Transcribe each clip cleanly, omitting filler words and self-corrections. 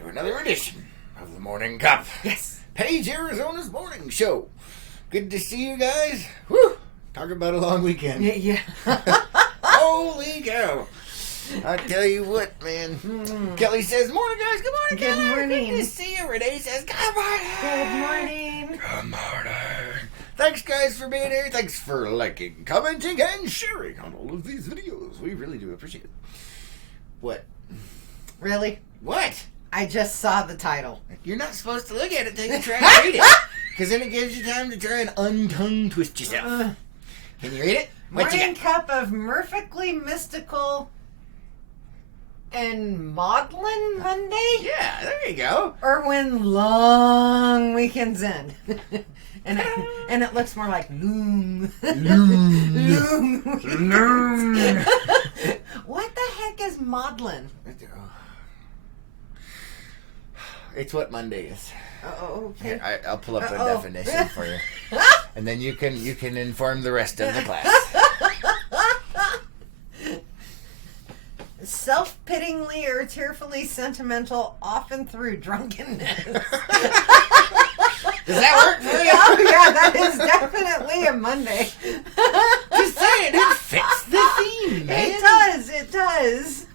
to another edition of the Morning Cup. Yes. Page, Arizona's morning show. Good to see you guys. Whew. Talk about a long weekend. Yeah. Holy cow. I tell you what, man. Kelly says, morning, guys. Good morning, Good Kelly. morning. Good to see you. Renee says, good morning. Good morning. Good morning. Thanks, guys, for being here. Thanks for liking, commenting, and sharing on all of these videos. We really do appreciate it. What? Really? What? I just saw the title. You're not supposed to look at it till you try to read it. Because then it gives you time to try and untongue twist yourself. Can you read it? What you Morning got? cup of Murphically mystical and maudlin Monday? Yeah, there you go. Or when long weekends end. and it looks more like loom. Loom. Loom. What the heck is maudlin? It's what Monday is. Oh, okay. Here, I'll pull up a definition for you. And then you can inform the rest of the class. Self-pityingly or tearfully sentimental, often through drunkenness. Does that work for you? Oh, yeah, that is definitely a Monday. Just saying, it fits the theme, man. It does.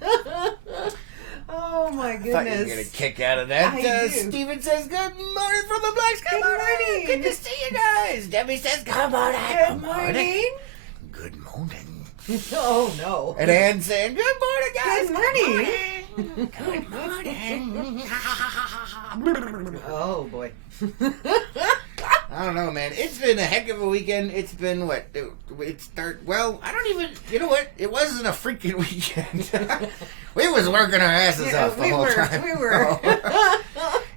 Oh, my I thought you were goodness. going to kick out of that. I do. Steven says, good morning from the Blacks. Good Good morning. morning. Good to see you guys. Debbie says, good morning. Good morning. Good morning. Oh, no. And Ann saying, good morning, guys. Good morning. Good morning. Oh, boy. I don't know, man. It's been a heck of a weekend. It's been what? Well, I don't even. You know what? It wasn't a freaking weekend. We was working our asses off the whole time. We were.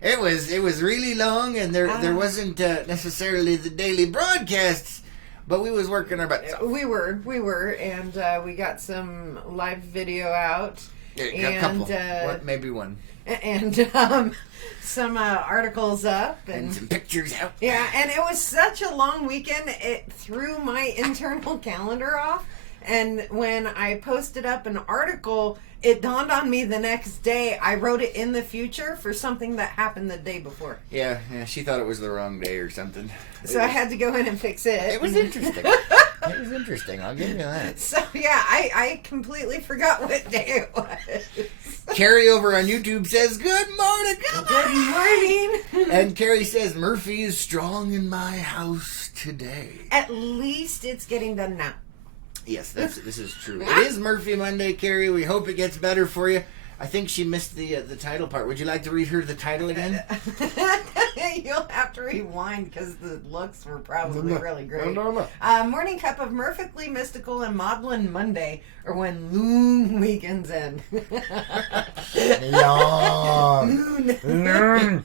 It was really long, and there wasn't necessarily the daily broadcasts, but we was working our butts off. We were, and we got some live video out. Yeah, a couple. Maybe one. And some articles up. And some pictures out. Yeah, and it was such a long weekend, it threw my internal calendar off. And when I posted up an article, it dawned on me the next day, I wrote it in the future for something that happened the day before. Yeah, she thought it was the wrong day or something. So I had to go in and fix it. It was interesting. It was interesting, I'll give you that. So yeah, I completely forgot what day it was. Carrie over on YouTube says, good morning, Good morning. And Carrie says, Murphy is strong in my house today. At least it's getting done now. Yes, this is true. It is Murphy Monday, Carrie. We hope it gets better for you. I think she missed the title part. Would you like to read her the title again? You'll have to rewind because the looks were probably really great. No. Morning cup of Murphically mystical and maudlin Monday, or when loom weekends end. Loon. Oh, man.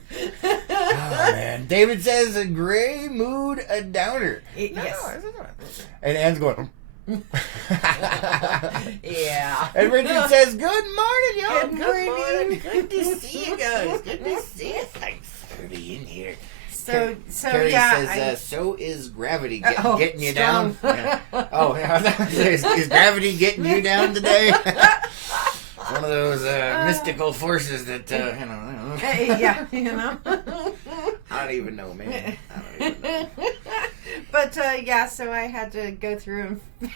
David says, a gray mood, a downer. Yes. And Ann's going... Yeah. And Richard says, good morning, y'all. Good morning. Good to see you guys. Good to see you. Thanks for being here. So Carrie yeah. says, so is gravity getting you strong. down. Yeah. Oh, yeah. Is gravity getting you down today? One of those mystical forces that, I don't know. Yeah, I don't even know, man. I don't even know. But yeah, so I had to go through and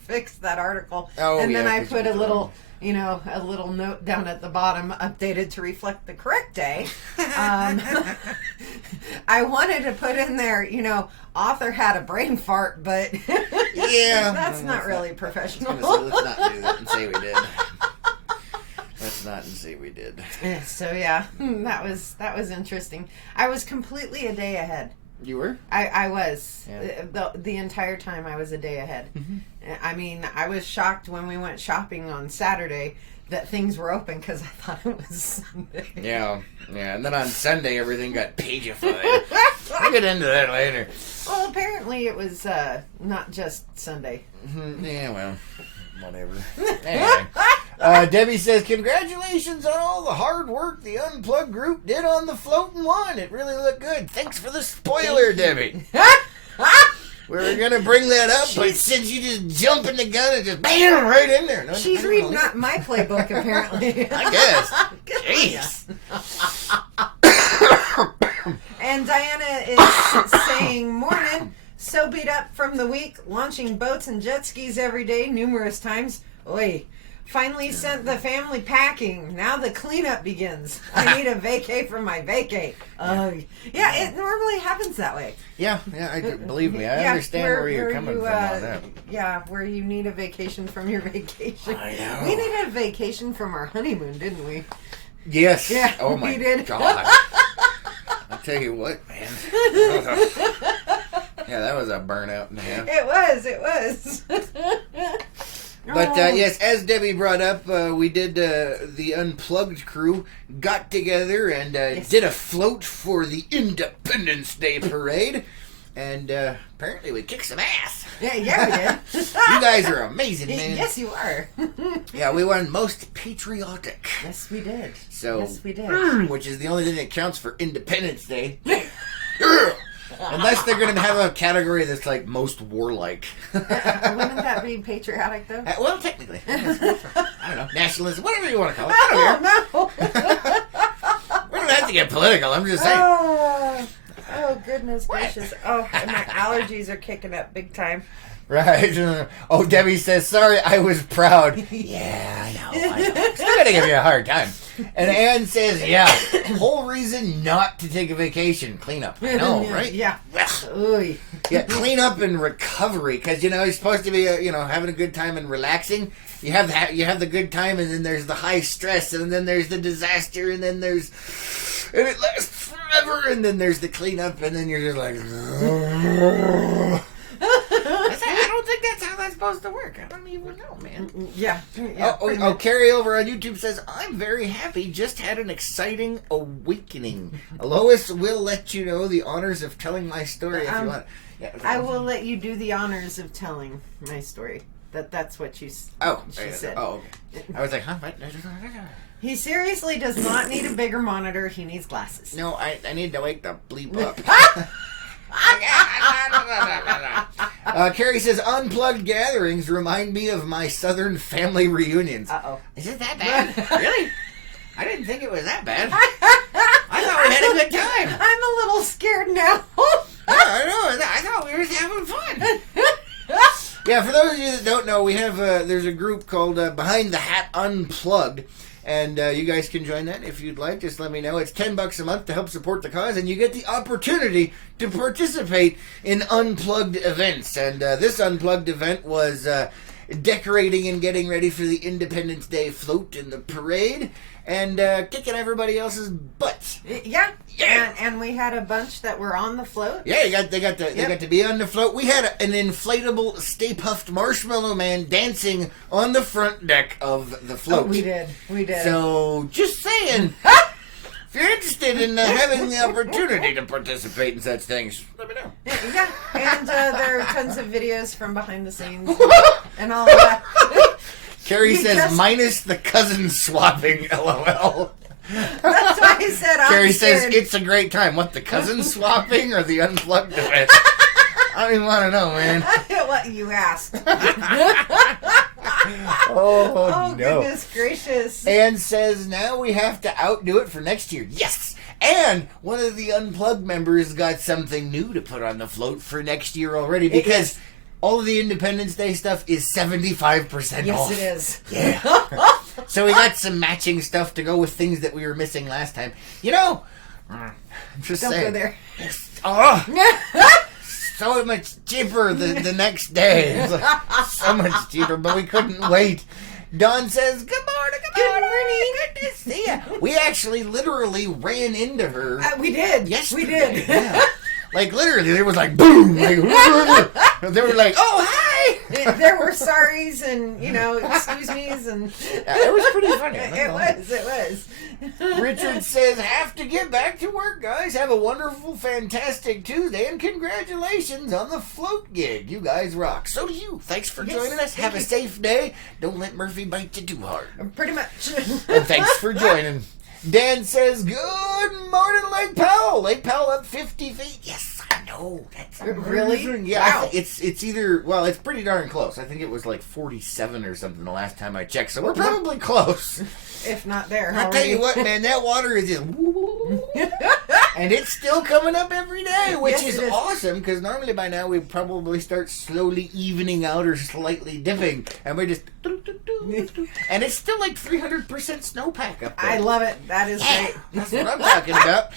fix that article, and then I 'cause put you a little, a little note down at the bottom, updated to reflect the correct day. I wanted to put in there, author had a brain fart, but Yeah, that's not really professional. Let's not do that and say we did. Let's not and say we did. So yeah, that was interesting. I was completely a day ahead. You were? I was. Yeah. The entire time I was a day ahead. Mm-hmm. I mean, I was shocked when we went shopping on Saturday that things were open because I thought it was Sunday. Yeah. And then on Sunday, everything got pagified. We'll get into that later. Well, apparently it was not just Sunday. Yeah, well, whatever. Anyway. Debbie says, congratulations on all the hard work the Unplugged group did on the floating one. It really looked good. Thanks for the spoiler, Debbie. We were going to bring that up, but since you just jumping the gun and just bam, right in there. She's reading my playbook, apparently. I guess. Jeez. so beat up from the week, launching boats and jet skis every day numerous times. Oi. Finally sent the family packing. Now the cleanup begins. I need a vacay from my vacay. Yeah, it normally happens that way. Yeah, believe me, I understand where you're coming from on that. Yeah, where you need a vacation from your vacation. I know. We needed a vacation from our honeymoon, didn't we? Yes. Yeah, oh my we did. God. I'll tell you what, man. Yeah, that was a burnout, man. It was. But yes, as Debbie brought up, we did the Unplugged crew got together and did a float for the Independence Day parade, and apparently we kicked some ass. Yeah, we did. You guys are amazing, man. Yes, you are. Yeah, we won most patriotic. Yes, we did. So, yes, we did. Which is the only thing that counts for Independence Day. Unless they're going to have a category that's like most warlike. Wouldn't that be patriotic, though? Well, technically. I don't know. Nationalism, whatever you want to call it. I No. We don't have to get political. I'm just saying. Oh, goodness gracious. Oh, and my allergies are kicking up big time. Right. Oh, Debbie says, sorry, I was proud. Yeah, I know. Still going to give you a hard time. And Ann says, yeah, whole reason not to take a vacation. Clean up. I know, right? Yeah. Ugh. Yeah, clean up and recovery. Because, you're supposed to be, having a good time and relaxing. You have the good time, and then there's the high stress, and then there's the disaster, and then and it lasts forever, and then there's the cleanup, and then you're just like, I don't think that's how that's supposed to work. I don't even know, man. Yeah. Carrie over on YouTube says, I'm very happy. Just had an exciting awakening. Lois will let you know the honors of telling my story if you want. Yeah, I will let you do the honors of telling my story. That's what she said. Oh, okay. I was like, huh? What? He seriously does not need a bigger monitor. He needs glasses. No, I need to wake the bleep up. Carrie says, unplugged gatherings remind me of my Southern family reunions. Uh-oh. Is it that bad? Really? I didn't think it was that bad. I thought we had a good time. I'm a little scared now. I know. I thought we were just having fun. Yeah, for those of you that don't know, we have there's a group called Behind the Hat Unplugged. And you guys can join that if you'd like. Just let me know. It's $10 a month to help support the cause, and you get the opportunity to participate in unplugged events. And this unplugged event was decorating and getting ready for the Independence Day float in the parade, and kicking everybody else's butts. Yeah. And we had a bunch that were on the float. Yeah, they got to be on the float. We had an inflatable Stay Puft Marshmallow Man dancing on the front deck of the float. Oh, we did. So, just saying, if you're interested in having the opportunity to participate in such things, let me know. Yeah, and there are tons of videos from behind the scenes and all of that. Carrie says, minus the cousin swapping, LOL. That's why I said I'm Carrie scared. says, it's a great time. What, the cousin swapping or the unplugged event? I don't even want to know, man. What you asked. Oh, no. Goodness gracious. Ann says, now we have to outdo it for next year. Yes! And one of the Unplugged members got something new to put on the float for next year already, because all of the Independence Day stuff is 75% off. Yes, it is. Yeah. So we got some matching stuff to go with things that we were missing last time. Don't go there. So much cheaper the next day. So much cheaper, but we couldn't wait. Dawn says, good morning. Good to see you. We actually literally ran into her. We did. Yes, we did. Yeah. Like, literally, it was like, boom. Like, they were like, oh, hi. There were sorries and, excuse me's. And it was pretty funny. It was. Richard says, have to get back to work, guys. Have a wonderful, fantastic Tuesday, and congratulations on the float gig. You guys rock. So do you. Thanks for joining us. Have a safe day. Don't let Murphy bite you too hard. Pretty much. And thanks for joining. Dan says, good morning, Lake Powell. Lake Powell up 50 feet. Yes, I know. That's really? Yeah, wow. It's either, well, it's pretty darn close. I think it was like 47 or something the last time I checked. So we're probably close. If not there. I'll tell you what, man, that water is just And it's still coming up every day, which Yes, is it is. awesome, because normally by now we probably start slowly evening out or slightly dipping, and we're just... And it's still like 300% snowpack up there. I love it. That is great. That's what I'm talking about.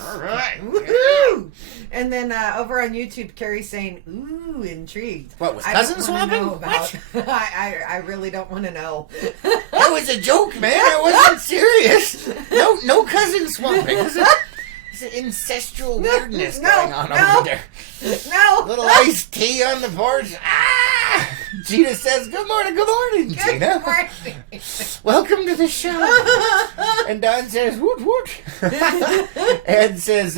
All right. Woohoo! And then over on YouTube, Carrie's saying, "Ooh, intrigued." What, was I cousin don't wanna swapping? know about- I really don't want to know. That was a joke, man. I wasn't serious. No cousin swapping. It's an ancestral weirdness going on over there. No. Little iced tea on the porch. Ah! Gina says, "Good morning, Gina. Good morning. Welcome to the show." And Don says, "Woot woot." Ed says,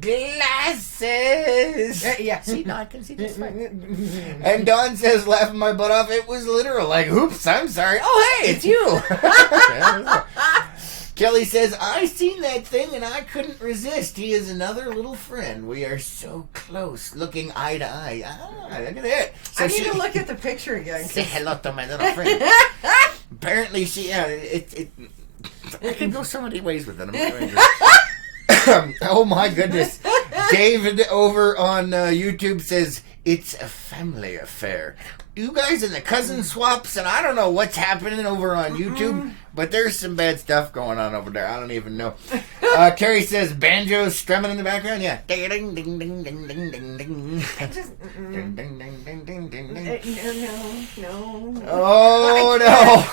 "Glasses." Yeah. See, no, I can see this fine. And Don says, laughing my butt off, "It was literal. Like, oops, I'm sorry. Oh, hey, it's you." Kelly says, "I seen that thing and I couldn't resist. He is another little friend. We are so close, looking eye to eye." Ah, look at that. So I need to look at the picture again. Say hello to my little friend. Apparently, it I can go so many ways with it. I'm oh my goodness. David over on YouTube says, "It's a family affair." You guys in the cousin swaps, and I don't know what's happening over on YouTube, but there's some bad stuff going on over there. I don't even know. Carrie says, "Banjos strumming in the background." Yeah. Ding, ding, ding, ding, ding, ding, ding. Ding, ding, ding, ding, ding, ding, ding. No. Oh, no.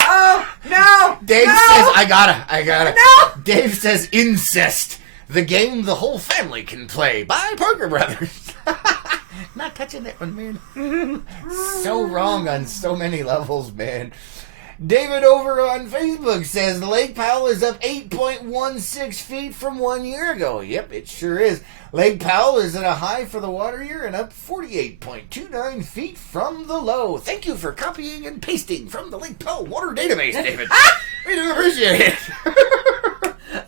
Oh, no. Dave says, I gotta. No. Dave says, "Incest. The game the whole family can play." By Parker Brothers. Not touching that one, man. So wrong on so many levels, man. David over on Facebook says, "Lake Powell is up 8.16 feet from 1 year ago." Yep, it sure is. Lake Powell is at a high for the water year and up 48.29 feet from the low. Thank you for copying and pasting from the Lake Powell water database, David. We do appreciate it.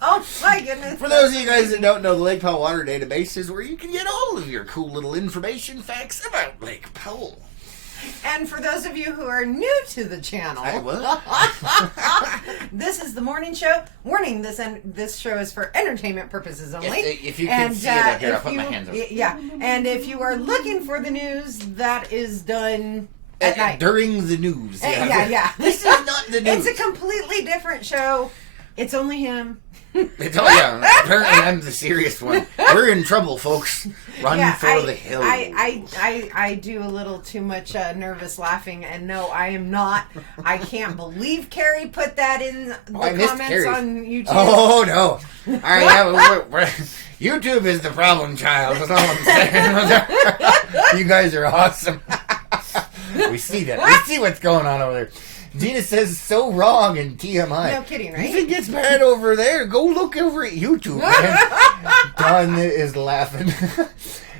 Oh, my goodness. For those of you guys that don't know, the Lake Powell water database is where you can get all of your cool little information facts about Lake Powell. And for those of you who are new to the channel, this is the morning show. Warning: this show is for entertainment purposes only. Yes, if you can see it up here, I'll put my hands up. Yeah, and if you are looking for the news, that is done at night during the news. Yeah. This is not the news. It's a completely different show. It's only him. Apparently I'm the serious one. We're in trouble, folks. Run for the hills. I do a little too much nervous laughing, and no, I am not. I can't believe Carrie put that in the comments on YouTube. Oh, no. All right, YouTube is the problem child. That's all I'm saying. You guys are awesome. We see that. We see what's going on over there. Gina says, "So wrong" in TMI. No kidding, right? If it gets bad over there, go look over at YouTube, man. Don is laughing.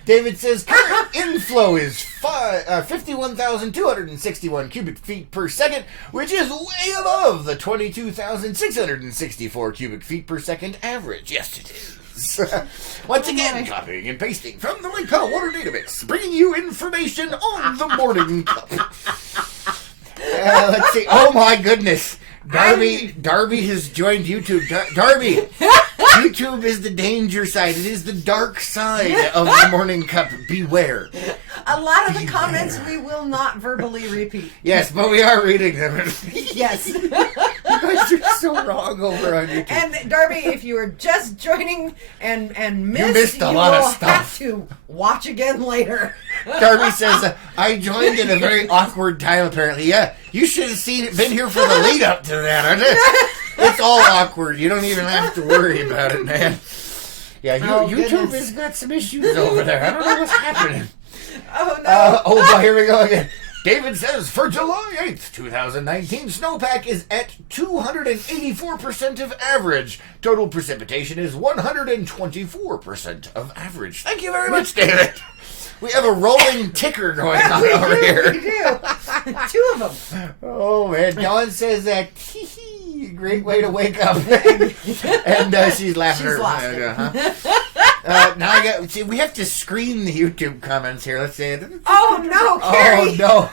David says, "Current inflow is 51,261 cubic feet per second, which is way above the 22,664 cubic feet per second average." Yes, it is. Once again, copying and pasting from the Lake Powell Water Database, bringing you information on the morning cup. Let's see. Oh my goodness. Darby has joined YouTube. Darby, YouTube is the danger side. It is the dark side of the morning cup. Beware. A lot of the comments we will not verbally repeat. Yes, but we are reading them. Yes. You guys are so wrong over on YouTube. And Darby, if you are just joining and missed a lot of stuff. You will have to watch again later. Darby says, "I joined at a very awkward time, apparently." Yeah, you should have been here for the lead up to that. It's all awkward. You don't even have to worry about it, man. Yeah, YouTube has got some issues over there. I don't know what's happening. Oh, no. Boy, here we go again. David says, "For July 8th, 2019, snowpack is at 284% of average. Total precipitation is 124% of average." Thank you very much, David. We have a rolling ticker going on over here. We do. Two of them. Oh, man. Dawn says that, great way to wake up. And she's laughing. She's lost it. Now we have to screen the YouTube comments here. Let's see. Oh, no, Carrie. Oh, no.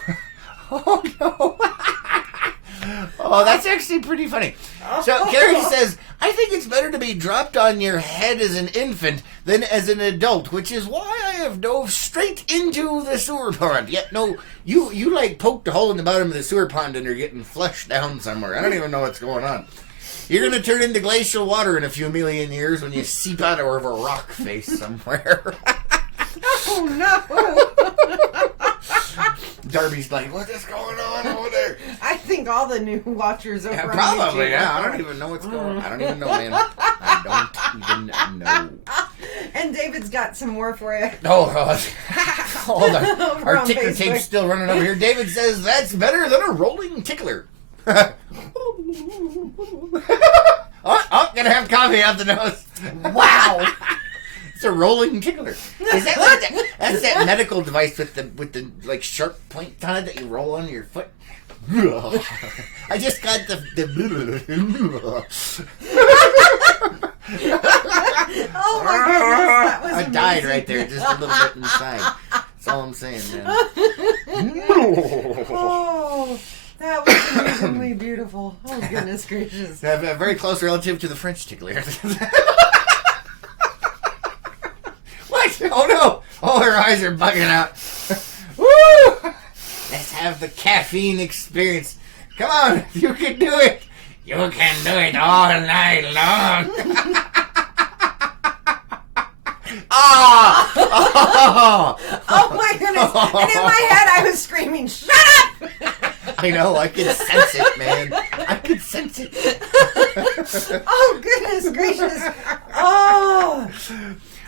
Oh, no. Oh, Oh, that's actually pretty funny. So Carrie says, I think it's better to be dropped on your head as an infant than as an adult, which is why I have dove straight into the sewer pond. Yet, no, you like poked a hole in the bottom of the sewer pond and you're getting flushed down somewhere. I don't even know what's going on. You're going to turn into glacial water in a few million years when you seep out of a rock face somewhere. Oh, no. Darby's like, what is going on over there? I think all the new watchers over on probably, YouTube yeah. I don't even know what's going on. I don't even know, man. I don't even know. And David's got some more for you. Oh, hold on. Over Our on ticker Facebook. tape's still running over here. David says, that's better than a rolling tickler. Gonna have coffee out the nose. Wow. It's a rolling tickler. Is that like that? That's that medical device with the like sharp point on it that you roll on your foot. I just got the Oh my goodness, that was I amazing. died right there, just a little bit inside. That's all I'm saying, man. Oh, that was amazingly beautiful. Oh, goodness gracious. I have a very close relative to the French tickler. What? Oh no! Oh, her eyes are bugging out. Woo! Let's have the caffeine experience. Come on, you can do it. You can do it all night long. Ah! Oh! Oh my goodness. And in my head I was screaming, shut up! I know, I can sense it, man. I can sense it. Oh, goodness gracious. Oh.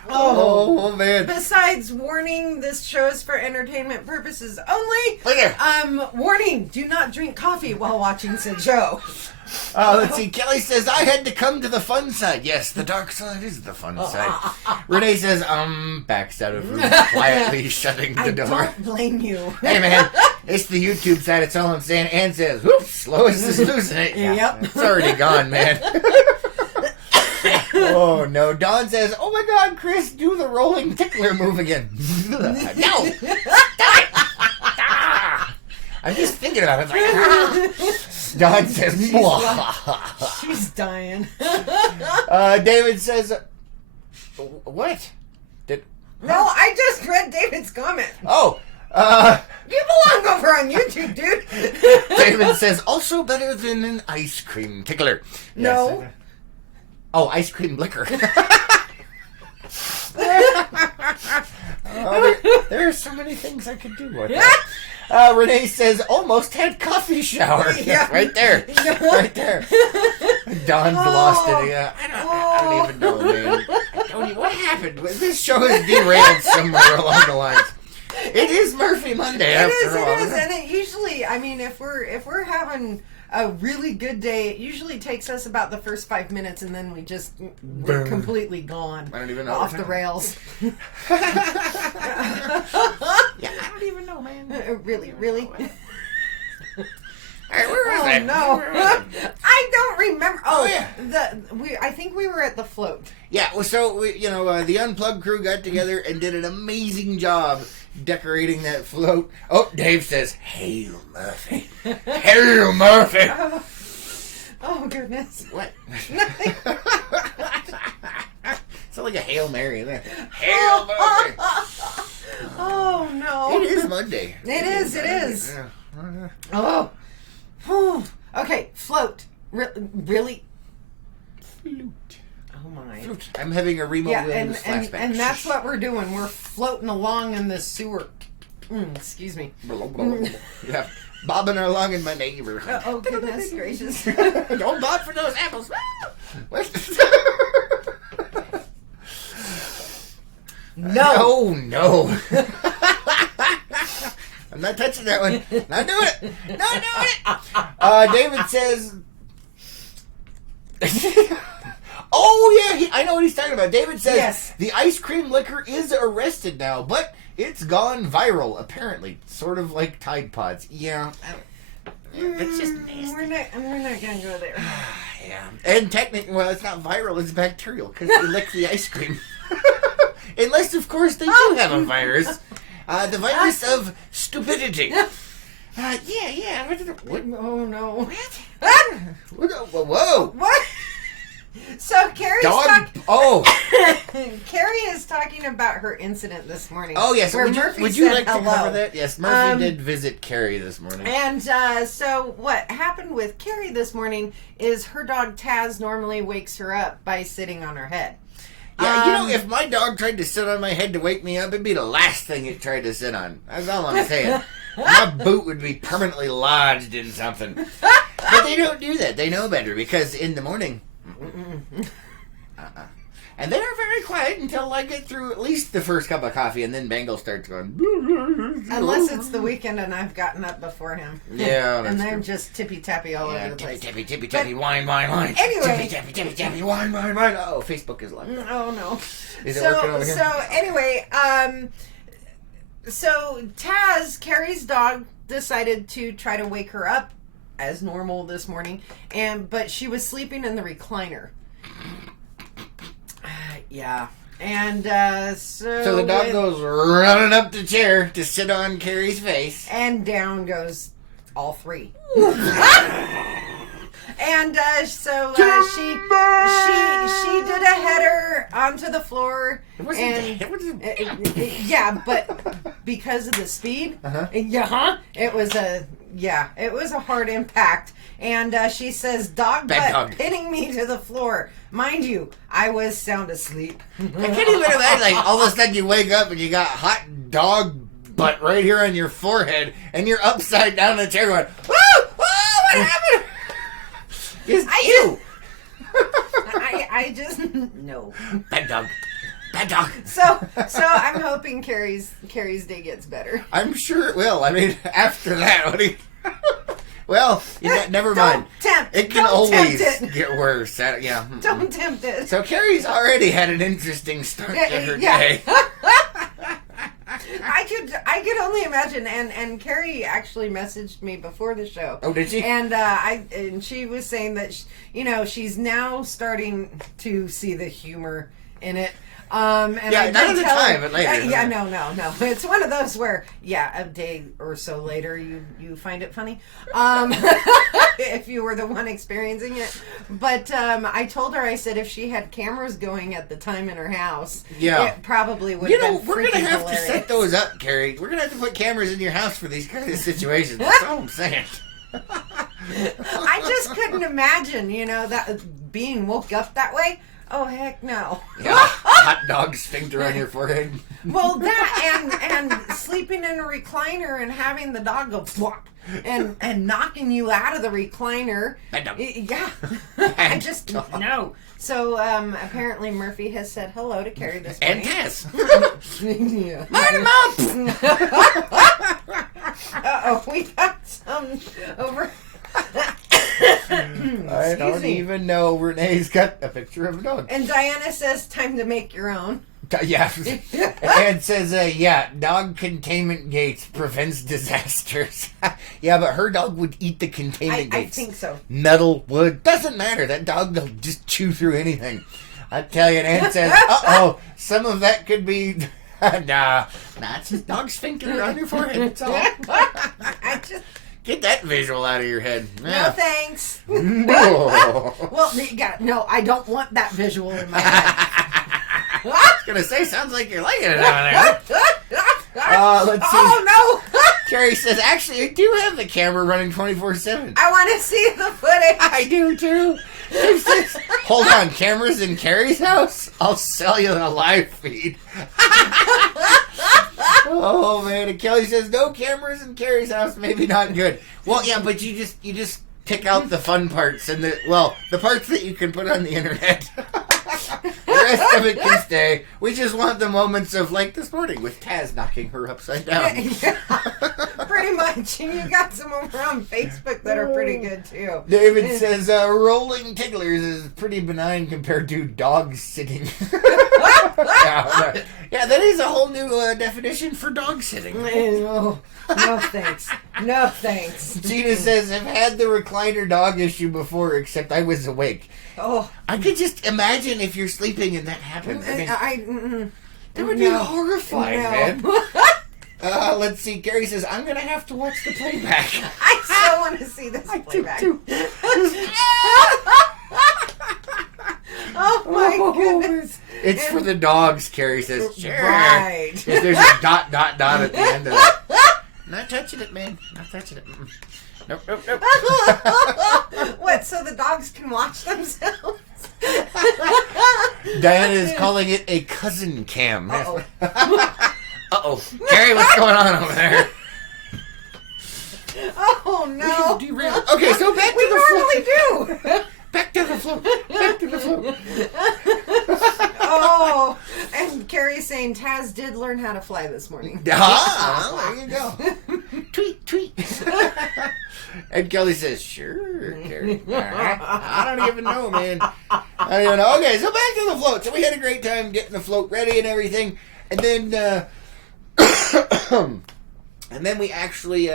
Oh, man. Besides warning, this show is for entertainment purposes only. Look here. Warning, do not drink coffee while watching said show. Let's see. Kelly says, I had to come to the fun side. Yes, the dark side is the fun side. Renee says, backs out of room, quietly shutting the I door. don't blame you. Hey, man, it's the YouTube side. It's all I'm saying. Ann says, whoops, Lois is losing it. Yep. It's already gone, man. Oh, no. Dawn says, oh, my God, Chris, do the rolling tickler move again. No. Stop it. Ah. I'm just thinking about it. It's like, Dawn says, She's dying. David says, what? No, I just read David's comment. Oh, You belong over on YouTube, dude. David says, also better than an ice cream tickler. No. Yes. Oh, ice cream liquor. There are so many things I could do with that. Renee says, almost had coffee shower. Yeah. Right there. Right there. Dawn's lost it. Yeah. I don't even know, man. What happened? This show is derailed somewhere along the lines. It is Murphy Monday after all. It is, and it usually, I mean, if we're having a really good day, it usually takes us about the first 5 minutes, and then we're completely gone. I don't even know. Off the rails. Yeah, I don't even know, man. Really? All right, where was Oh I? no, Where was I? I don't remember. Oh, yeah. I think we were at the float. Yeah, well, so the Unplugged crew got together and did an amazing job decorating that float. Oh, Dave says, "Hail Murphy, Hail Murphy." Oh goodness! What? Nothing. It's like a Hail Mary there. Hail Murphy. Oh no! It is Monday. It is. Yeah. Oh. Whew. Okay, float. Really? Flute. Oh my. Flute. I'm having a Remo Williams flashback. and that's what we're doing. We're floating along in the sewer. Excuse me. Yeah, bobbing along in my neighborhood. Oh goodness gracious! Don't bob for those apples. No. I'm not touching that one. Not doing it. Not doing it. David says. Oh yeah, I know what he's talking about. David says Yes. The ice cream liquor is arrested now, but it's gone viral apparently, sort of like Tide Pods. Yeah, it's just nasty. We're not gonna go there. Yeah, and technically, well, it's not viral; it's bacterial because they lick the ice cream. Unless, of course, they do have a virus. The virus of stupidity. Yeah. What? Oh no. Whoa. What? So Carrie's Dog. Oh. Carrie is talking about her incident this morning. Oh yes. Where Would you like hello. to cover that? Yes, Murphy did visit Carrie this morning. And so what happened with Carrie this morning is her dog Taz normally wakes her up by sitting on her head. Yeah, if my dog tried to sit on my head to wake me up, it'd be the last thing it tried to sit on. That's all I'm saying. My boot would be permanently lodged in something. But they don't do that. They know better because in the morning... And they are very quiet until I get through at least the first cup of coffee, and then Bangle starts going... Unless it's the weekend and I've gotten up before him. Yeah, that's and they're true. just tippy-tappy all over the place. Tippy, wine. Anyway. Tippy, wine. Oh, Facebook is locked up. Oh, no. Is it working over here? So, anyway, so Taz, Carrie's dog, decided to try to wake her up as normal this morning, but she was sleeping in the recliner. Yeah. And so the dog goes running up the chair to sit on Carrie's face. And down goes all three. And so she did a header onto the floor. Yeah, but because of the speed, it was a hard impact. And she says, dog butt hitting me to the floor. Mind you, I was sound asleep. I can't even imagine, like, all of a sudden you wake up and you got hot dog butt right here on your forehead, and you're upside down in the chair going, oh, what happened? I just, no. Bad dog. So I'm hoping Carrie's day gets better. I'm sure it will. I mean, after that, what do you... Well, never mind. It can always get worse. Yeah. Don't tempt it. So Carrie's already had an interesting start to her day. I could only imagine. And Carrie actually messaged me before the show. Oh, did she? And she was saying that she's now starting to see the humor in it. And not at the time, but later. No. It's one of those where, a day or so later, you find it funny. If you were the one experiencing it. But I told her, I said, if she had cameras going at the time in her house, it probably would have been we're going to have hilarious. to set those up, Carrie. We're going to have to put cameras in your house for these kind of situations. That's all I'm saying. I just couldn't imagine, that being woke up that way. Oh, heck no. Yeah, hot dog sphincter on your forehead. Well, that and sleeping in a recliner and having the dog go flop and knocking you out of the recliner. Yeah. I just don't know. So apparently Murphy has said hello to Carrie this morning. And Tess. Yeah. Line him up! Uh-oh, we got some over... I don't even know. Renee's got a picture of a dog. And Diana says, time to make your own. Yeah. And says, dog containment gates prevents disasters. Yeah, but her dog would eat the containment gates. I think so. Metal, wood, doesn't matter. That dog will just chew through anything. I tell you, and Ann says, uh-oh, some of that could be... Nah, it's just dog sphincter on your forehead. It's all. I just... Get that visual out of your head. Yeah. No, thanks. No. Well, no, I don't want that visual in my head. I was going to say, sounds like you're liking it down there. Let's see. Oh, no. Carrie says, actually, I do have the camera running 24/7. I want to see the footage. I do, too. Hold on, cameras in Carrie's house? I'll sell you the live feed. Oh, man. And Kelly says, no cameras in Carrie's house. Maybe not good. Well, yeah, but you just pick out the fun parts and the parts that you can put on the internet. The rest of it can stay. We just want the moments of, like this morning, with Taz knocking her upside down. Yeah, pretty much. And you got some over on Facebook that are pretty good, too. David says, rolling tigglers is pretty benign compared to dog sitting. Yeah, that is a whole new definition for dog sitting. No thanks. No thanks. Gina says, I've had the recliner dog issue before, except I was awake. Oh. I could just imagine if you're sleeping and that happens. I mean, that would be horrifying, man. Let's see. Gary says, I'm going to have to watch the playback. I so want to see this playback. Too. Oh my goodness. It's for the dogs, Carrie says. Sure. Right. If there's a ... at the end of that. Not touching it, man. Not touching it. Nope. What, so the dogs can watch themselves? Diana is calling it a cousin cam. Uh-oh. Uh-oh. Gary, what's going on over there? Oh, no. Okay, so back to the float. We normally do. Back to the float. Back to the float. Oh, and Carrie's saying Taz did learn how to fly this morning. Well, there you go. Tweet. And Kelly says, sure, Carrie. All right. I don't even know, man. I don't even know. Okay, so back to the float. So we had a great time getting the float ready and everything. And then, we actually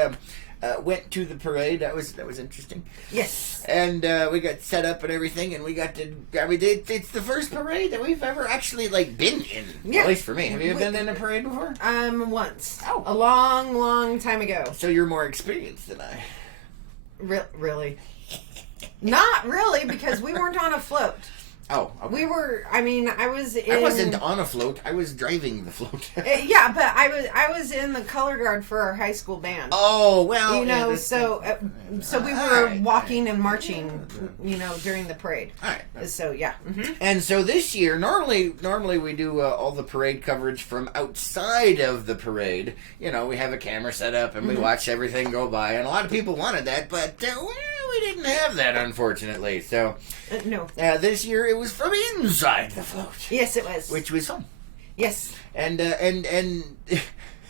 went to the parade. That was interesting. Yes. And we got set up and everything, and we got to. I mean, it's the first parade that we've ever actually been in. Yeah. At least for me. Have you been in a parade before? Once. Oh. A long, long time ago. So you're more experienced than I. Really? Not really, because we weren't on a float. Oh, okay. We were. I mean, I wasn't on a float. I was driving the float. Yeah, but I was in the color guard for our high school band. Oh well, yeah, so we were walking and marching, during the parade. All right. So yeah. Mm-hmm. And so this year, normally we do all the parade coverage from outside of the parade. We have a camera set up and we watch everything go by. And a lot of people wanted that, but we didn't have that, unfortunately. So no. This year it was from inside the float. Yes, it was. Which was fun. Yes. And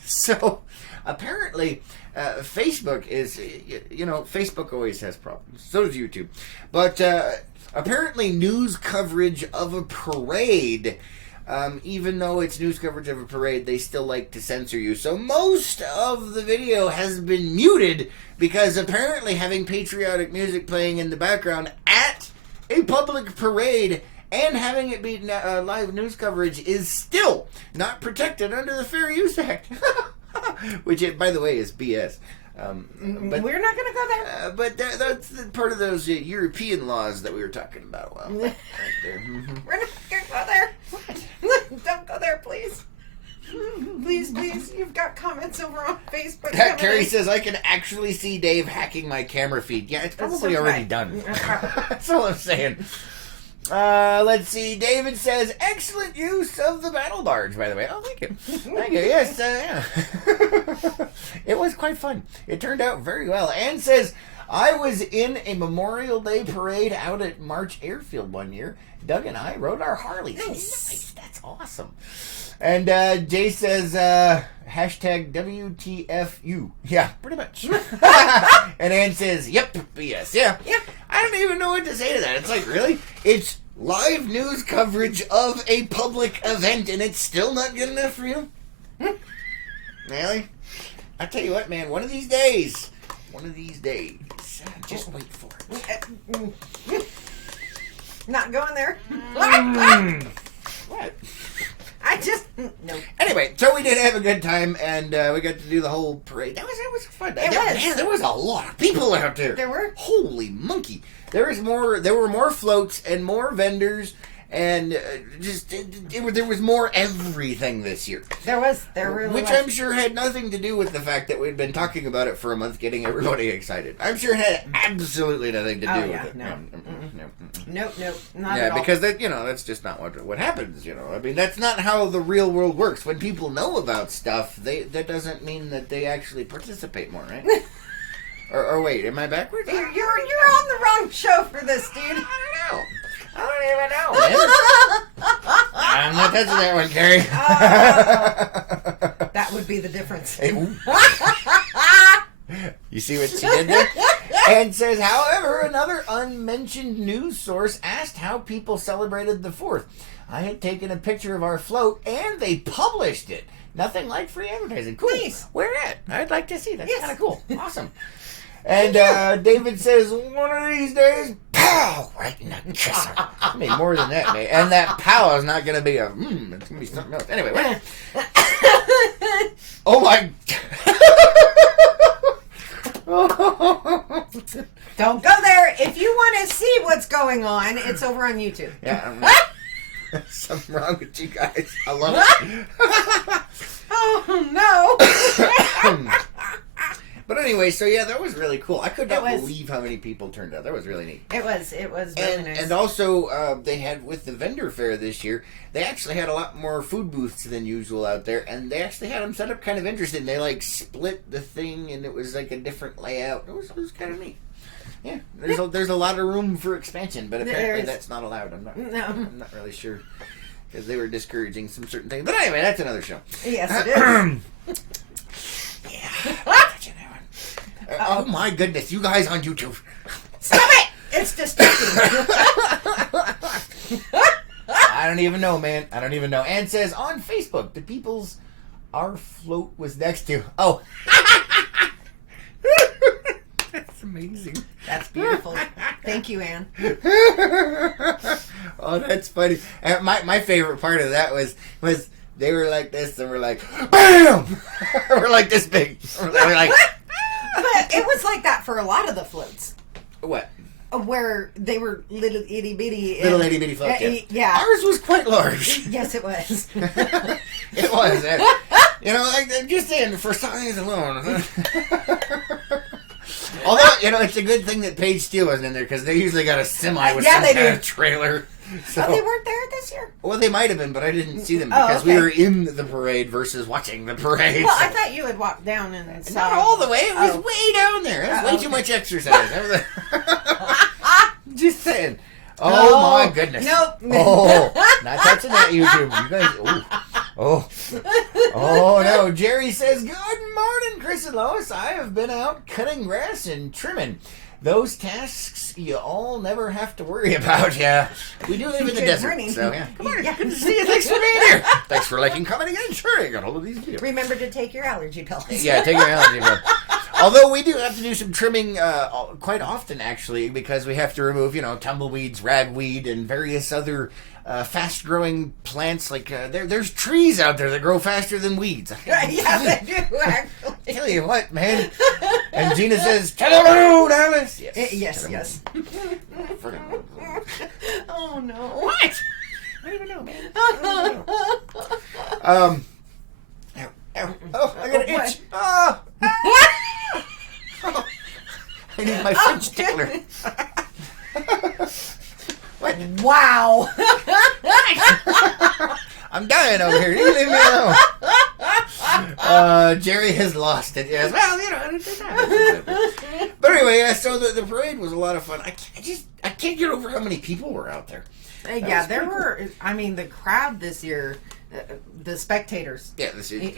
so apparently Facebook is, Facebook always has problems. So does YouTube. But apparently news coverage of a parade, even though it's news coverage of a parade, they still like to censor you. So most of the video has been muted because apparently having patriotic music playing in the background at a public parade and having it be live news coverage is still not protected under the Fair Use Act. Which, by the way, is BS. But we're not going to go there. But that's part of those European laws that we were talking about. Well, right there. Mm-hmm. We're not going to go there. What? Don't go there, please. Please. You've got comments over on Facebook. Carrie says, I can actually see Dave hacking my camera feed. Yeah, it's probably already done. That's all I'm saying. Let's see. David says, excellent use of the battle barge, by the way. Oh, thank you. Thank you. Yes, yeah. It was quite fun. It turned out very well. Ann says, I was in a Memorial Day parade out at March Airfield one year. Doug and I rode our Harleys. Nice. That's awesome. And Jay says, hashtag WTFU. Yeah, pretty much. And Ann says, yep, yes, yeah. I don't even know what to say to that. It's like, really? It's live news coverage of a public event, and it's still not good enough for you? Really? I'll tell you what, man, one of these days, just wait for it. Not going there. What? No. Anyway, so we did have a good time, and we got to do the whole parade. That was fun. There was a lot of people out there. There were. Holy monkey! There were more floats and more vendors, and there was more everything this year. There really Which was. I'm sure had nothing to do with the fact that we'd been talking about it for a month, getting everybody excited. I'm sure it had absolutely nothing to do with it. Nope, not at all. Because that's just not what happens. I mean, that's not how the real world works. When people know about stuff, that doesn't mean that they actually participate more, right? or wait, am I backwards? You're on the wrong show for this, dude. I don't even know. I'm not touching that one, Carrie. That would be the difference. Hey, you see what she did there? And says, however, another unmentioned news source asked how people celebrated the 4th. I had taken a picture of our float, and they published it. Nothing like free advertising. Cool. Nice. Where at? I'd like to see. That's kind of cool. Awesome. And David says, one of these days, pow, right in the kisser. I mean, more than that, mate. And that pow is not going to be it's going to be something else. Anyway, Oh my. Don't go there. If you want to see what's going on, it's over on YouTube. Yeah. There's something wrong with you guys. I love it. Oh no. But anyway, so yeah, that was really cool. I could not was. believe how many people turned out. That was really neat. It was really nice. And also, they had, with the vendor fair this year, they actually had a lot more food booths than usual out there, and they actually had them set up kind of interesting. They, like, split the thing, and it was, like, a different layout. It was kind of neat. Yeah, there's a lot of room for expansion, but apparently that's not allowed. I'm not really sure, because they were discouraging some certain things. But anyway, that's another show. Yes, it is. Yeah. Oh my goodness, you guys on YouTube. Stop it! It's distracting. I don't even know, man. I don't even know. Ann says, on Facebook, the people's our float was next to. Oh. That's amazing. That's beautiful. Thank you, Ann. Oh, that's funny. And my favorite part of that was they were like this, and we're like, BAM! We're like this big. We're like... But it was like that for a lot of the floats. What? Where they were little itty bitty. Little itty bitty floats, yeah. Ours was quite large. Yes, it was. It was. You know, like, just saying, for size alone. Although, you know, it's a good thing that Paige Steele wasn't in there, because they usually got a semi with some kind of trailer. So, oh, they weren't there this year? Well, they might have been, but I didn't see them because we were in the parade versus watching the parade. Well, I thought you had walked down and saw. Not all the way. It was way down there. It was way too much exercise. Just saying. Oh, my goodness. Nope. Oh, not touching that YouTube. You guys. Oh, no. Jerry says, good morning, Chris and Lois. I have been out cutting grass and trimming. Those tasks you all never have to worry about. Yeah, we do live in the desert, morning. so yeah. Come on, Yeah. good to see you. Thanks for being here. Thanks for liking, commenting, and sharing on all of these videos. Remember to take your allergy pills. Yeah, take your allergy pills. Although we do have to do some trimming quite often, actually, because we have to remove, tumbleweeds, ragweed, and various other fast-growing plants. Like there's trees out there that grow faster than weeds. Yeah, they do, actually. Tell you what, man. And Gina says, "Hello, Alice." Yes. Oh no! What? I don't even know, man. I got an itch. Oh. I need my French tickler. What? Wow! I'm dying over here. You leave me alone. Jerry has lost it. Yes. Well, but anyway, so the parade was a lot of fun. I can't get over how many people were out there. Yeah, there were. Cool. I mean, the crowd this year, the spectators. Yeah, this year.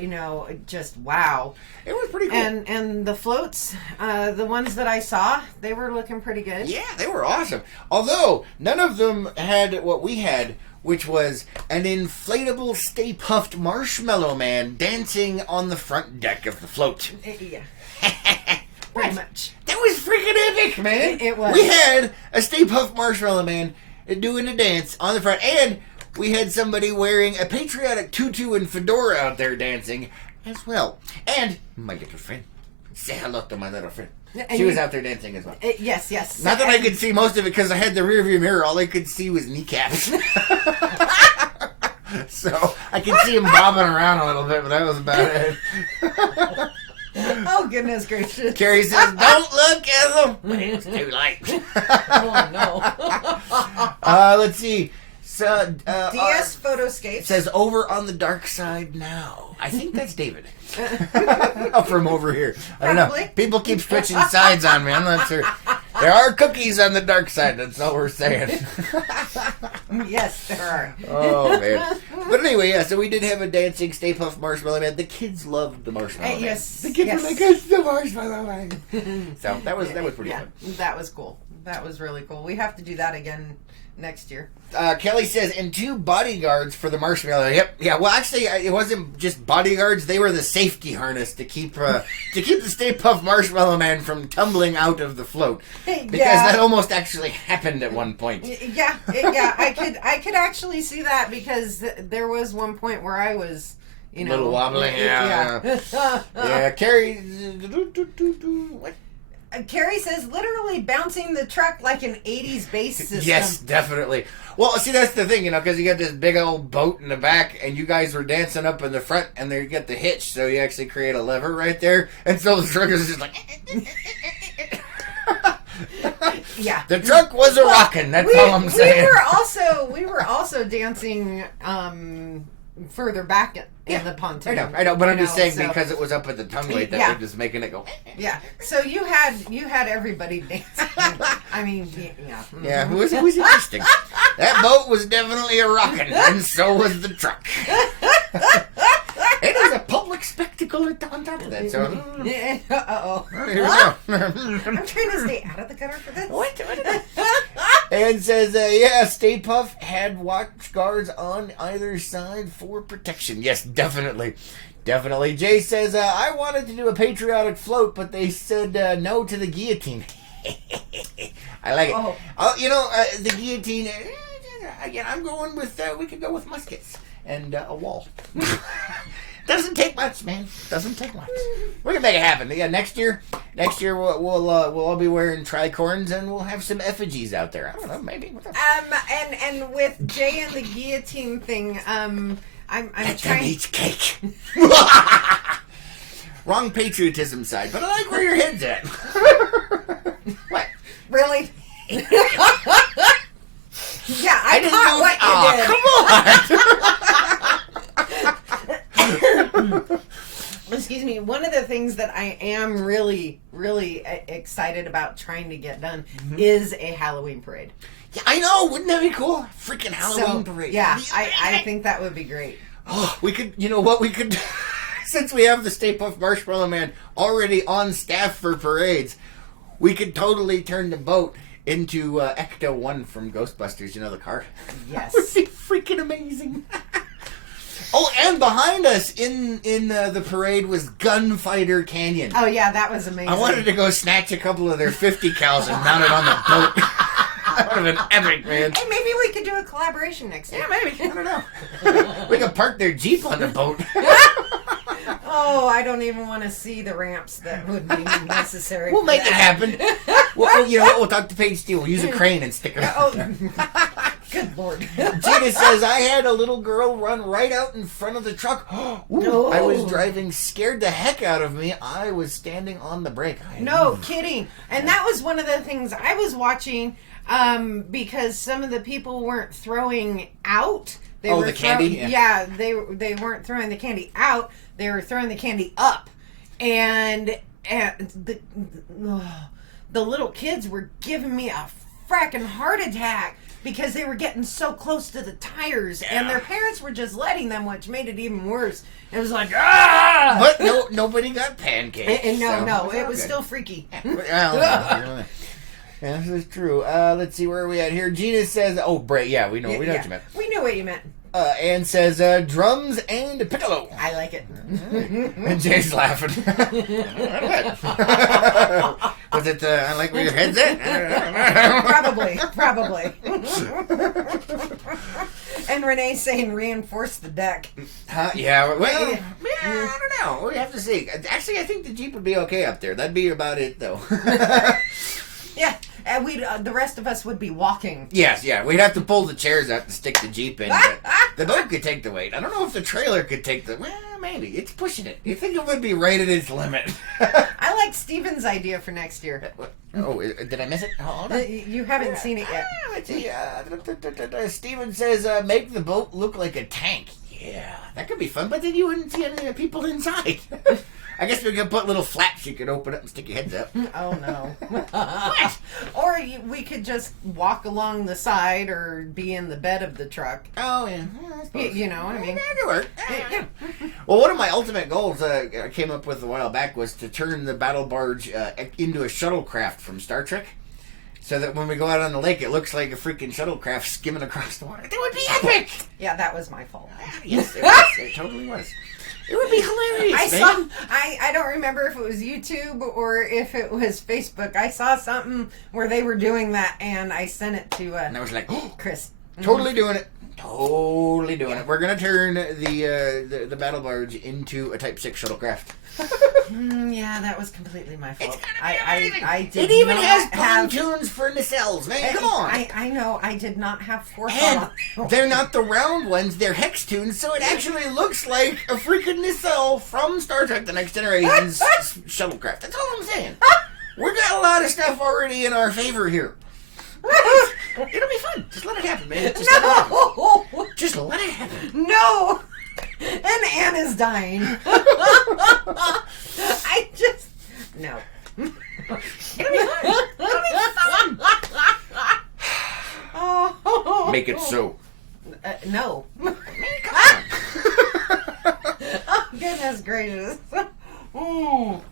Just wow. It was pretty cool. And the floats, the ones that I saw, they were looking pretty good. Yeah, they were awesome. Although none of them had what we had, which was an inflatable Stay Puft Marshmallow Man dancing on the front deck of the float. Yeah. Pretty much. That was freaking epic, man. It was. We had a Stay Puft Marshmallow Man doing a dance on the front, and we had somebody wearing a patriotic tutu and fedora out there dancing as well. And my little friend. Say hello to my little friend. She was out there dancing as well. Yes. Not that I could see most of it because I had the rearview mirror. All I could see was kneecaps. So I could see him bobbing around a little bit, but that was about it. Oh, goodness gracious. Carrie says, don't look at them. It's too late. Oh, no. Let's see. So, DS Photoscape says, over on the dark side now. I think that's David. From over here. I don't know. People keep switching sides on me. I'm not sure. There are cookies on the dark side. That's all we're saying. Yes, there are. Oh, man. But anyway, yeah, so we did have a dancing Stay Puft Marshmallow Man. The kids loved the Marshmallow Man. Yes. The kids were like, it's the Marshmallow Man. So that was pretty fun. That was cool. That was really cool. We have to do that again next year. Kelly says, and 2 bodyguards for the marshmallow. Yep. Yeah. Well, actually, it wasn't just bodyguards. They were the safety harness to keep the Stay Puft Marshmallow Man from tumbling out of the float. Because that almost actually happened at one point. Yeah. I could actually see that because there was one point where I was, you know. Little wobbling, yeah. Yeah, Carrie... What? Carrie says, literally bouncing the truck like an 80s bass system. Yes, definitely. Well, see, that's the thing, because you got this big old boat in the back, and you guys were dancing up in the front, and there you get the hitch, so you actually create a lever right there, and so the truck is just like... Yeah. The truck was a rockin', that's all I'm saying. We were also dancing further back in the pontoon. I know, but I'm just saying because it was up at the tongue weight that was just making it go. Yeah. So you had everybody dancing. I mean, yeah. Yeah, it was interesting. That boat was definitely a rockin', and so was the truck. It is a public spectacle on top of that. So, uh-oh. Here we go. I'm trying to stay out of the gutter for this. What? And says, Stay Puft had watch guards on either side for protection. Yes, definitely. Definitely. Jay says, I wanted to do a patriotic float, but they said no to the guillotine. I like it. Oh. The guillotine, again, I'm going with, we could go with muskets and a wall. Doesn't take much, man. Doesn't take much. We're gonna make it happen. Yeah, next year we'll all be wearing tricorns and we'll have some effigies out there. I don't know, maybe. And with Jay and the guillotine thing, I'm trying. Eats cake. Wrong patriotism side, but I like where your head's at. What? Really? Yeah, I caught what you did. Come on. Excuse me. One of the things that I am really, really excited about trying to get done is a Halloween parade. Yeah, I know. Wouldn't that be cool? Freaking Halloween parade. Yeah, I think that would be great. Oh, we could. You know what we could? Since we have the Stay Puft Marshmallow Man already on staff for parades, we could totally turn the boat into Ecto 1 from Ghostbusters. You know the car. Yes, that would be freaking amazing. Oh, and behind us in the parade was Gunfighter Canyon. Oh, yeah, that was amazing. I wanted to go snatch a couple of their 50 cals and mount it on the boat. That would have been epic, man. Hey, maybe we could do a collaboration next year. Yeah, maybe. I don't know. We could park their Jeep on the boat. Oh, I don't even want to see the ramps that would be necessary. We'll make it happen. Well, you know what? We'll talk to Paige Steele. We'll use a crane and stick it on. Good Lord. Gina says, I had a little girl run right out in front of the truck. No. I was driving, scared the heck out of me. I was standing on the brake. No kidding. And that was one of the things I was watching because some of the people weren't throwing out. They were the candy? Yeah, they weren't throwing the candy out. They were throwing the candy up. And the little kids were giving me a fracking heart attack because they were getting so close to the tires, and their parents were just letting them, which made it even worse. It was like, ah! But nobody got pancakes. It was still freaky. Yeah, this is true. Let's see, where are we at here? Gina says, we know what you meant. We knew what you meant. Ann says, drums and piccolo. I like it. And Jay's laughing. Was it, I like where your head's at? Probably. And Renee's saying reinforce the deck. Yeah, well, I don't know. We have to see. Actually, I think the Jeep would be okay up there. That'd be about it, though. Yeah, and the rest of us would be walking. Yes, we'd have to pull the chairs out and stick the Jeep in. But the boat could take the weight. I don't know if the trailer could take the. Well, maybe it's pushing it. You think it would be right at its limit? I like Steven's idea for next year. Oh, did I miss it? Hold on. You haven't seen it yet. Let's see. Steven says, make the boat look like a tank. Yeah, that could be fun. But then you wouldn't see any people inside. I guess we could put little flaps you could open up and stick your heads up. Oh, no. What? Or we could just walk along the side or be in the bed of the truck. Oh, yeah. You know what I mean? That could work. Yeah. Well, one of my ultimate goals I came up with a while back was to turn the battle barge into a shuttlecraft from Star Trek. So that when we go out on the lake, it looks like a freaking shuttlecraft skimming across the water. That would be epic! Yeah, that was my fault. Yes, it was. It totally was. It would be hilarious. I don't remember if it was YouTube or if it was Facebook. I saw something where they were doing that, and I sent it to and I was like, Chris. Totally doing it. Totally doing it. We're gonna turn the battle barge into a Type 6 shuttlecraft. Yeah, that was completely my fault. It's gonna be amazing. I did It even not has have pontoons for nacelles, man. Come on. I know. I did not have forethought. And they're not the round ones, they're hex tunes, so it actually looks like a freaking nacelle from Star Trek The Next Generation's shuttlecraft. That's all I'm saying. We got a lot of stuff already in our favor here. It'll be fun. Just let it happen, man. Just let it happen. Just let it happen. No! And Anne is dying. I just... No. It'll be fun. It'll be fun. Oh. Make it so. No. Come on. Oh, goodness gracious. Mm.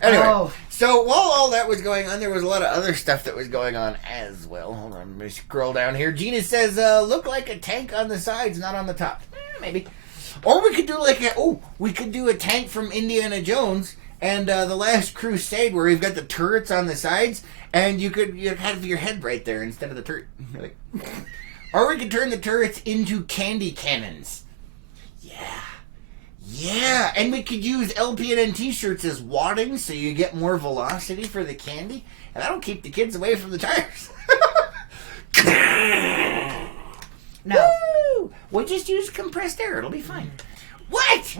Anyway, so while all that was going on, there was a lot of other stuff that was going on as well. Hold on, let me scroll down here. Gina says, look like a tank on the sides, not on the top. Maybe. Or we could do we could do a tank from Indiana Jones and The Last Crusade where we've got the turrets on the sides and you'd have your head right there instead of the turret. Or we could turn the turrets into candy cannons. Yeah, and we could use LPNN t-shirts as wadding so you get more velocity for the candy, and that'll keep the kids away from the tires. No. Woo! We'll just use compressed air. It'll be fine. What?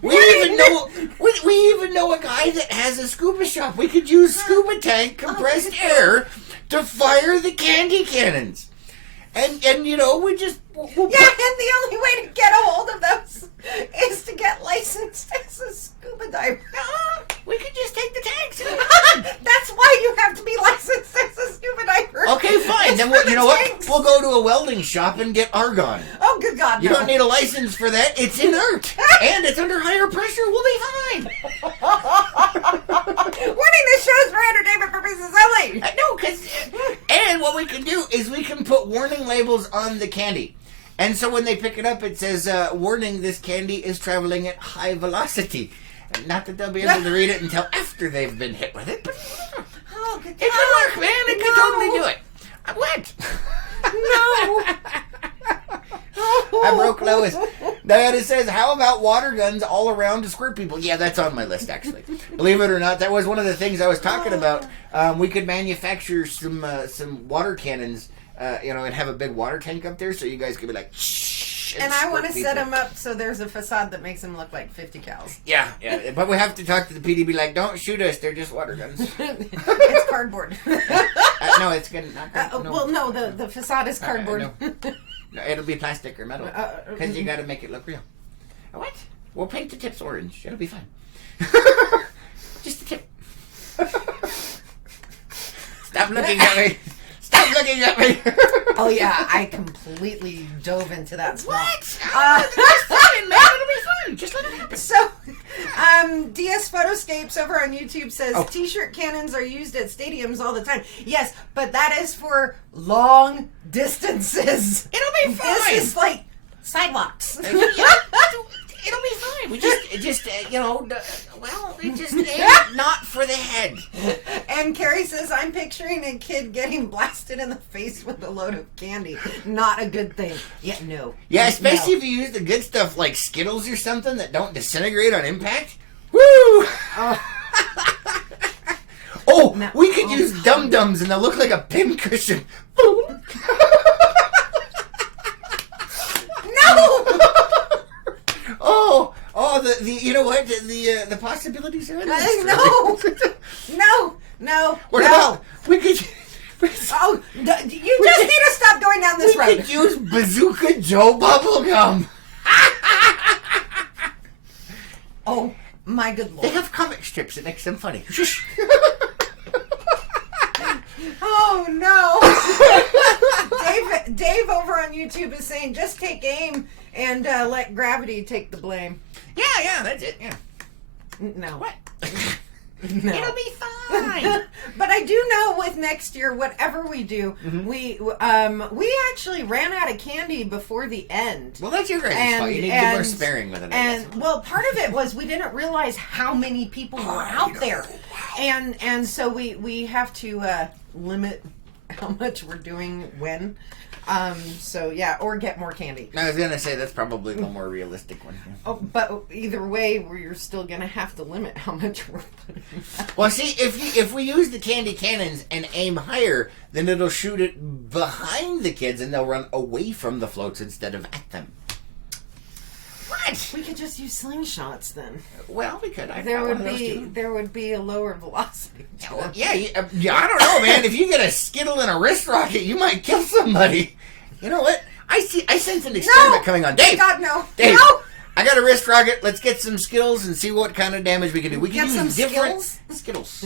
We even know a guy that has a scuba shop. We could use scuba tank compressed air to fire the candy cannons. And we just... and the only way to get a hold of those is to get licensed as a scuba diver. We could just take the tanks. That's why you have to be licensed as a scuba diver. Okay, fine. Then you know what? We'll go to a welding shop and get argon. Oh, good God, You don't need a license for that. It's inert. And it's under higher pressure. We'll be fine. Warning, this show is for entertainment purposes only. No, because... And what we can do is we can put warning labels on the candy. And so when they pick it up, it says, warning, this candy is traveling at high velocity. Not that they'll be able to read it until after they've been hit with it, but Oh, good it could work, man. It could totally do it. What? No. I broke Lois. Diana says, how about water guns all around to squirt people? Yeah, that's on my list, actually. Believe it or not, that was one of the things I was talking about. We could manufacture some water cannons, and have a big water tank up there so you guys could be like, shh. And I want to set them up so there's a facade that makes them look like 50 cals. Yeah, but we have to talk to the PD, be like, don't shoot us, they're just water guns. It's cardboard. No, it's gonna not. Well, no, the facade is cardboard. No, it'll be plastic or metal, because you got to make it look real. What? We'll paint the tips orange. It'll be fine. Just the tip. Stop looking at me. Stop looking at me. Oh yeah, I completely dove into that spot. What? It's fine, man. It'll be fun. Just let it happen. So, DS Photoscapes over on YouTube says t-shirt cannons are used at stadiums all the time. Yes, but that is for long distances. It'll be fine. This is like sidewalks. It'll be fine. We it just ain't not for the head. And Carrie says, I'm picturing a kid getting blasted in the face with a load of candy. Not a good thing. Yeah, no. Yeah, especially if you use the good stuff like Skittles or something that don't disintegrate on impact. Woo! We could use Dum-Dums and they'll look like a pincushion. No! The you know what? The possibilities are endless. No. What about we could? You just need to stop going down this road. We could use Bazooka Joe bubblegum. Oh my good lord! They have comic strips that makes them funny. Oh no! Dave over on YouTube is saying, just take aim and let gravity take the blame. Yeah, that's it. Yeah. No. What? No. It'll be fine. But I do know with next year, whatever we do, we actually ran out of candy before the end. Well, that's your guys' fault. You need to be more sparing with it. Well, part of it was we didn't realize how many people were out there, and so we have to limit how much we're doing when. So yeah, or get more candy. I was gonna say that's probably the more realistic one. Oh, but either way, we're still gonna have to limit how much we're putting out. Well, see, if we use the candy cannons and aim higher, then it'll shoot it behind the kids, and they'll run away from the floats instead of at them. What? We could just use slingshots then. Well, we could. There would be a lower velocity. Yeah, I don't know, man. If you get a Skittle and a wrist rocket, you might kill somebody. You know what? I sense an experiment coming on. Dave! God, no. Dave! No! I got a wrist rocket. Let's get some Skittles and see what kind of damage we can do. We can Get use some different Skittles?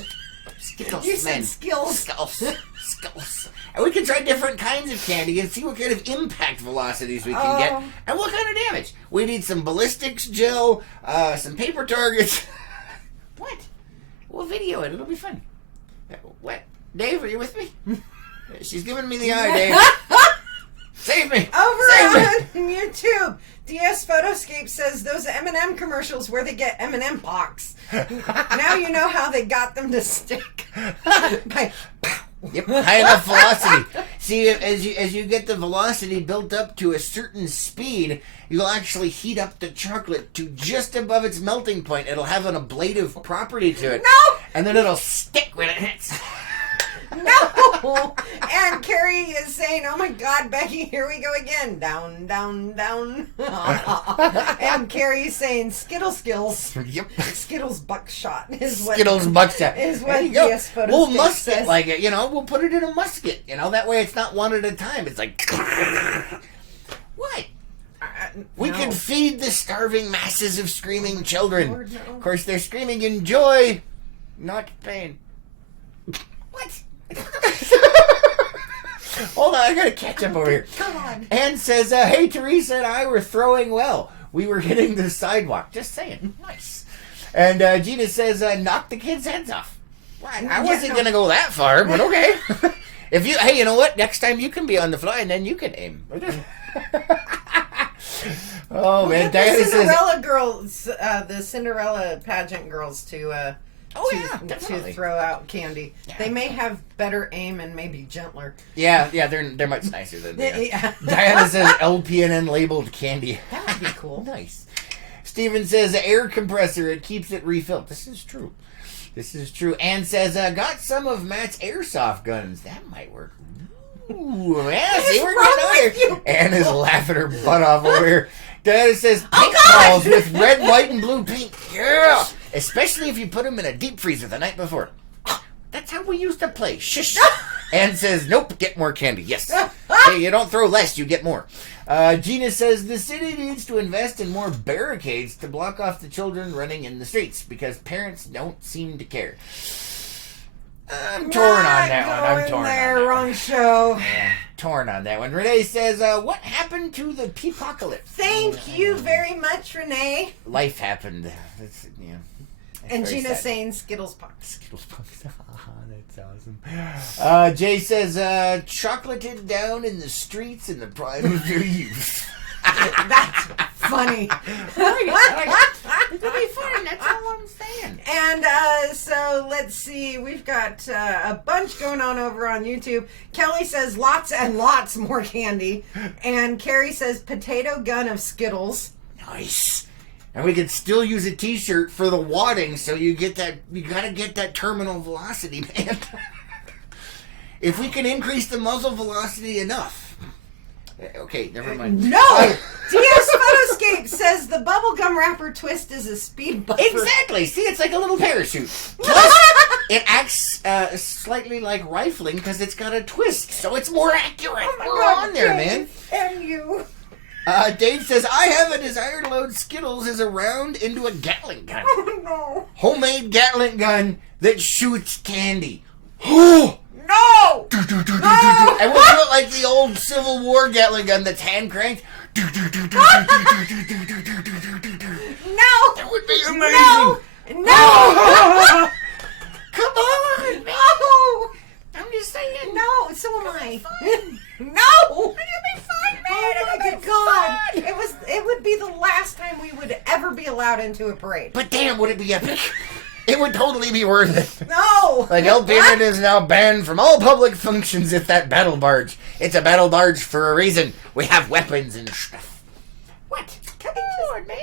Skittles, You said man. skills. Skittles. And we can try different kinds of candy and see what kind of impact velocities we can get and what kind of damage. We need some ballistics gel, some paper targets. What? We'll video it. It'll be fun. What? Dave, are you with me? She's giving me the eye, Dave. Save me! Over on YouTube, DS Photoscape says those M&M commercials where they get M&M box. Now you know how they got them to stick. Yep, high enough velocity. See, as you get the velocity built up to a certain speed, you'll actually heat up the chocolate to just above its melting point. It'll have an ablative property to it. No! And then it'll stick when it hits. No! And Carrie is saying, oh my God, Becky, here we go again. Down, down, down. And Carrie's saying, Skills. Yep. Skittles buckshot is what Skittles buckshot. is what DS Photoscape We'll musket says. like it, we'll put it in a musket, that way it's not one at a time. It's like what? We no. could feed the starving masses of screaming children. Lord, no. Of course, they're screaming in joy, not pain. What? Hold on, I gotta catch up over here. Come on. Ann says, hey, Teresa and I were throwing well. We were hitting the sidewalk. Just saying. Nice. And Gina says, knock the kids' heads off. Well, I wasn't going to go that far, but okay. Hey, you know what? Next time you can be on the fly and then you can aim. Oh, man. The Cinderella girls, the Cinderella pageant girls to throw out candy. Yeah. They may have better aim and maybe gentler. Yeah, they're much nicer than yeah. Diana says LPNN labeled candy. That would be cool. Nice. Steven says air compressor, it keeps it refilled. This is true. Ann says, got some of Matt's airsoft guns. That might work. Ooh, man, see, we're getting on here. Ann is laughing her butt off over here. Diana says paintballs with red, white, and blue paint. Yeah. Especially if you put them in a deep freezer the night before. That's how we used to play. Shush. Ann says, nope, get more candy. Yes. Hey, you don't throw less, you get more. Gina says, the city needs to invest in more barricades to block off the children running in the streets because parents don't seem to care. I'm torn on that one. I'm torn on that wrong one. show. Yeah, torn on that one. Renee says, what happened to the peapocalypse? Thank you very much, Renee. Life happened. That's and Gina's sad. saying Skittles Pucks. Skittles Pucks. That's awesome. Jay says, chocolated down in the streets in the prime of their youth. That's funny. It'll be fun. That's all I'm saying. And so let's see. We've got a bunch going on over on YouTube. Kelly says lots and lots more candy. And Carrie says potato gun of Skittles. Nice. And we can still use a t-shirt for the wadding, so you gotta get that terminal velocity, man. If we can increase the muzzle velocity enough. Okay, never mind. No! DS Photoscape says the bubblegum wrapper twist is a speed buffer. Exactly. See, it's like a little parachute. Plus, it acts slightly like rifling because it's got a twist, so it's more accurate. Oh my We're God, on there, Dave, man. And you. Dave says, I have a desire to load Skittles as a round into a Gatling gun. Oh, no. Homemade Gatling gun that shoots candy. Oh! No! And we'll do it like the old Civil War Gatling gun that's hand cranked. No! That would be amazing. No! Come on, man. No! I'm just saying. No, so am I. No! It'll be fun, man. Oh my God! It would be the last time we would ever be allowed into a parade. But damn, would it be epic? It would totally be worth it. No! Like, El Peanut is now banned from all public functions at that battle barge. It's a battle barge for a reason. We have weapons and stuff. What? Come on, man.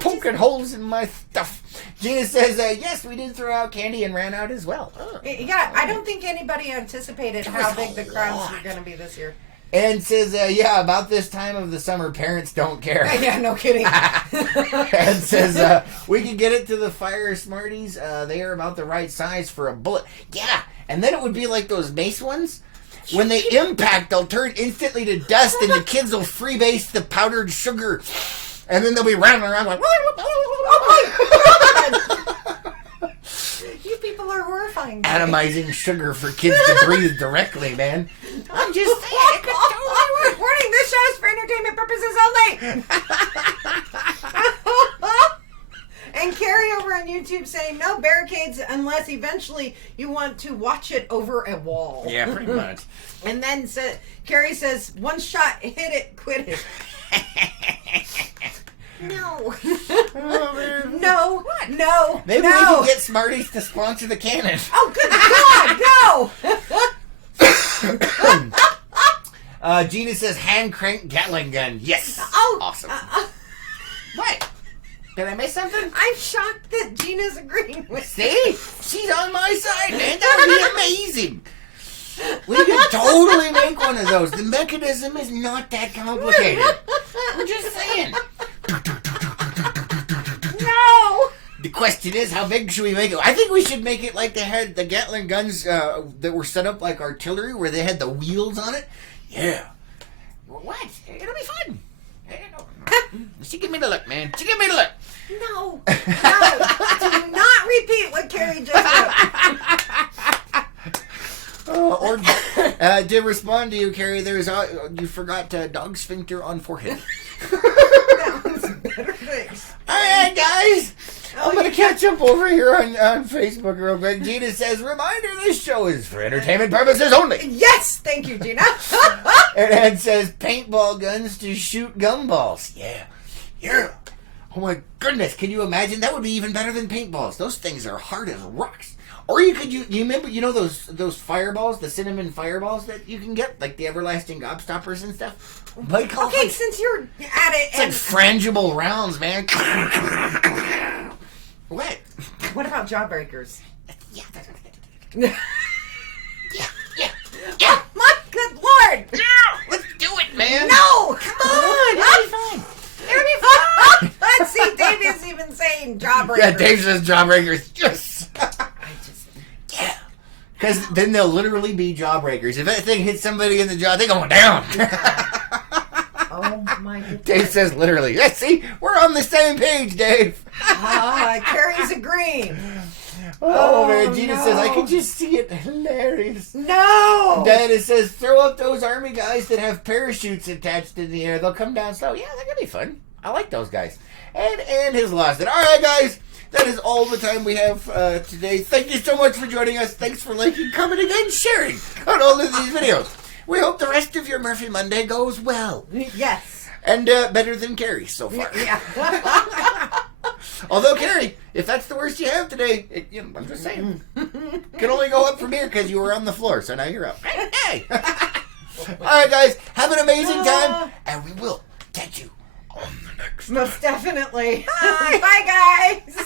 Poking holes in my stuff. Gina says, yes, we did throw out candy and ran out as well. Oh. Yeah, I don't think anybody anticipated how big the crowds were going to be this year. And says, yeah, about this time of the summer, parents don't care. Yeah, no kidding. And says, we can get it to the fire Smarties. They are about the right size for a bullet. Yeah, and then it would be like those mace ones. When they impact, they'll turn instantly to dust, and the kids will freebase the powdered sugar. And then they'll be running around like, oh my God! You people are horrifying. Atomizing sugar for kids to breathe directly, man. I'm just saying, it could totally work. Warning, this show is for entertainment purposes only. And Carrie over on YouTube saying, no barricades unless eventually you want to watch it over a wall. Yeah, pretty much. And then Carrie says, one shot, hit it, quit it. No. Oh, man. No. What? No. Maybe we can get Smarties to sponsor the cannon. Oh, good God, no. Gina says hand crank Gatling gun. Yes. Oh. Awesome. What? Did I miss something? I'm shocked that Gina's agreeing with See? She's on my side, man. That would be amazing. We could totally make one of those. The mechanism is not that complicated. I'm just saying. No. The question is, how big should we make it? I think we should make it like they had the Gatling guns that were set up like artillery, where they had the wheels on it. Yeah. What? It'll be fun. She give me the look, man. She give me the look. No. Do not repeat what Carrie just said. To respond to you, Carrie, you forgot dog sphincter on forehead. That was better things. All right, guys. I'm going to catch up over here on Facebook real quick. Gina says, reminder, this show is for entertainment purposes only. Yes, thank you, Gina. And Ed says, paintball guns to shoot gumballs. Yeah. Yeah. Oh my goodness, can you imagine? That would be even better than paintballs. Those things are hard as rocks. Or you remember, those fireballs, the cinnamon fireballs that you can get, like the everlasting gobstoppers and stuff? Okay, since you're at it. It's like frangible rounds, man. What? What about jawbreakers? Yeah. Yeah. Yeah. Oh my good Lord! Yeah, let's do it, man. No! Come on! It'll be fun. It'll be fun! Let's see, Dave is even saying jawbreakers. Yeah, Dave says jawbreakers. Yes! Yeah. Because then they'll literally be jawbreakers. If that thing hits somebody in the jaw, they're going down. Oh my goodness. Dave says literally. Yeah, see? We're on the same page, Dave. Carrie's agreeing. Oh, man. Gina says, I can just see it. Hilarious. No! Dana says, throw up those army guys that have parachutes attached in the air. They'll come down slow. Yeah, that could be fun. I like those guys. And his lost it. All right, guys. That is all the time we have today. Thank you so much for joining us. Thanks for liking, commenting, and sharing on all of these videos. We hope the rest of your Murphy Monday goes well. Yes. And better than Carrie so far. Yeah. Although, Carrie, if that's the worst you have today, I'm just saying. Can only go up from here because you were on the floor, so now you're up. Hey! All right, guys, have an amazing time, and we will catch you on the next. Most definitely. Bye, guys.